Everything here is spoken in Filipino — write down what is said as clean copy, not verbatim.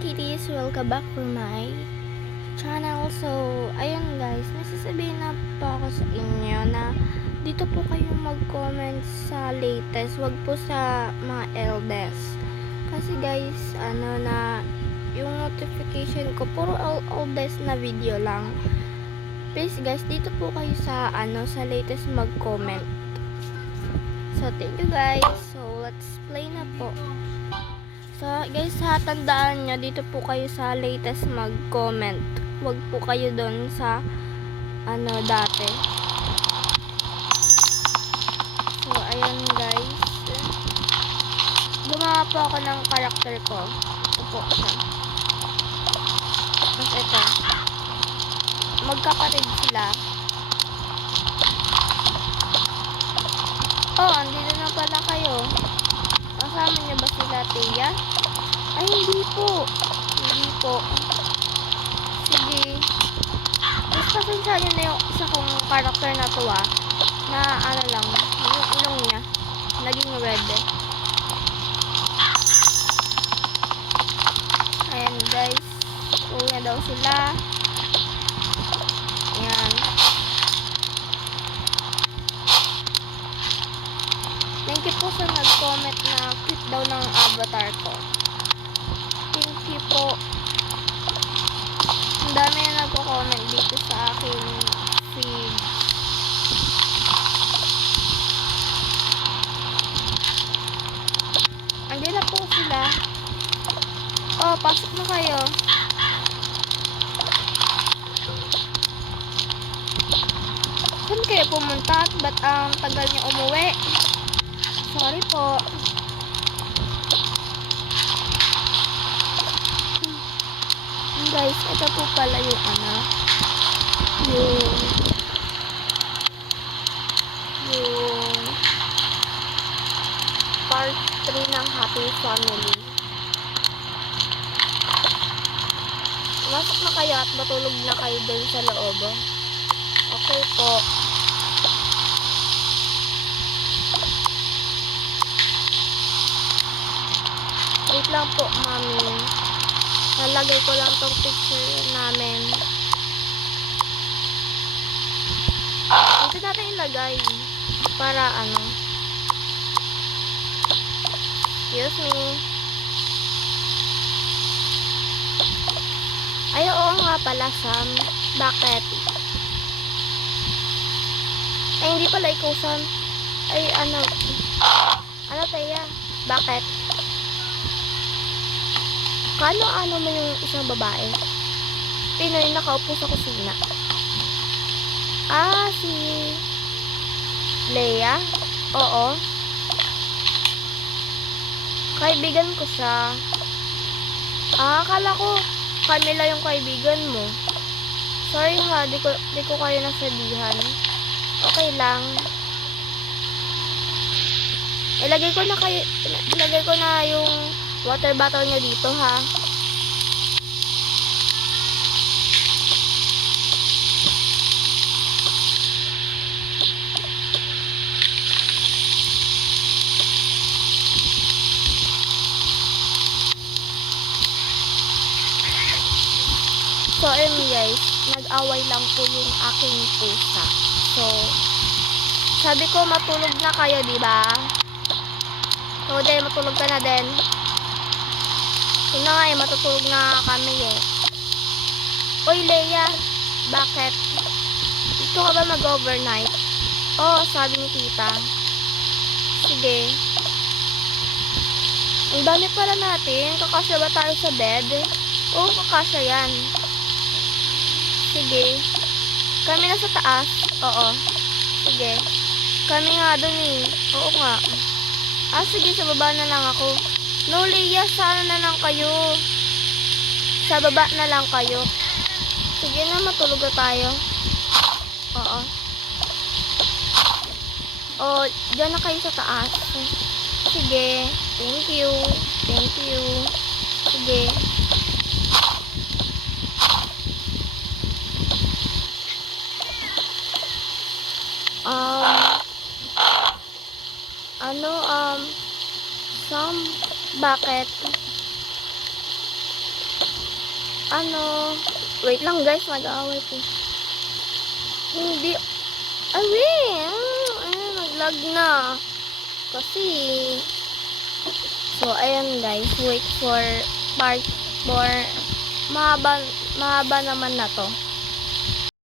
kitties! Welcome back to my channel. So, ayun guys, nasasabihin na po ako sa inyo na dito po kayo mag-comment sa latest, wag po sa mga eldest. Kasi guys, yung notification ko, puro eldest na video lang. Please guys, dito po kayo sa, sa latest mag-comment. So, thank you guys. So, let's play na po. So, guys, tandaan nyo, dito po kayo sa latest mag-comment. Huwag po kayo doon sa, dati. So, ayan, guys. Gumawa po ako ng karakter ko. Ito po siya. Tapos ito. Magkapatid sila. Oh, andito na pala kayo. Kasama niyo ba sila, Tia? Ay, hindi po. Hindi po. Sige. Mas pasensya nyo na yung isa kong karakter na to, na lang, yung ilong niya naging red. Ayan, guys. Uwi na daw sila. Ayan. Thank you po sa nag-comment na cute daw ng avatar ko. Thank you po. Ang dami na nagko-comment dito sa aking feed. Andiyan na po sila. Oh, pasok na kayo. Saan kayo pumunta? Ba't ang tagal niyo umuwi? Sorry po. Guys, ito po pala yung part 3 ng Happy Family. Masok na kayo at matulog na kayo dun sa loob. Okay po. Wait lang po, mami. Nalagay ko lang tong picture namin. Dito natin ilagay. Para excuse me. Ay, oo nga pala, Sam. Bakit? Ay, hindi pala ikaw, Sam. Ay, Taya? Bakit? Ano mo yung isang babae? Pinoy nakaupo sa kusina. Si Leia? Oo. Kaibigan ko siya. Akala ko Camila yung kaibigan mo. Sorry ha, di ko kayo nasabihan. Okay lang. Ilagay ko na yung water bottle niya dito, ha. So, ayun guys, nag-away lang po yung aking pusa. So, sabi ko matulog na kayo, diba? So, dahil matulog ka na din. Yun na nga matutulog na kami Uy, Leia, bakit? Gusto ka ba mag-overnight? Oo, sabi ni tita. Sige. Ang dami pala natin. Kakasya ba tayo sa bed? Oo, kakasya yan. Sige. Kami na sa taas? Oo. Sige. Kami nga dun Oo nga. Sige, sa baba na lang ako. No, Leia, sana na lang kayo. Sa baba na lang kayo. Sige na, matulog na tayo. Oo. Diyan na kayo sa taas. Sige. Thank you. Thank you. Sige. Sam, bakit? ano, wait lang guys, mag-aaway po. Hindi, ay wait, nag-lag na. Kasi, so ayan guys, wait for part 4. Mahaba naman na to.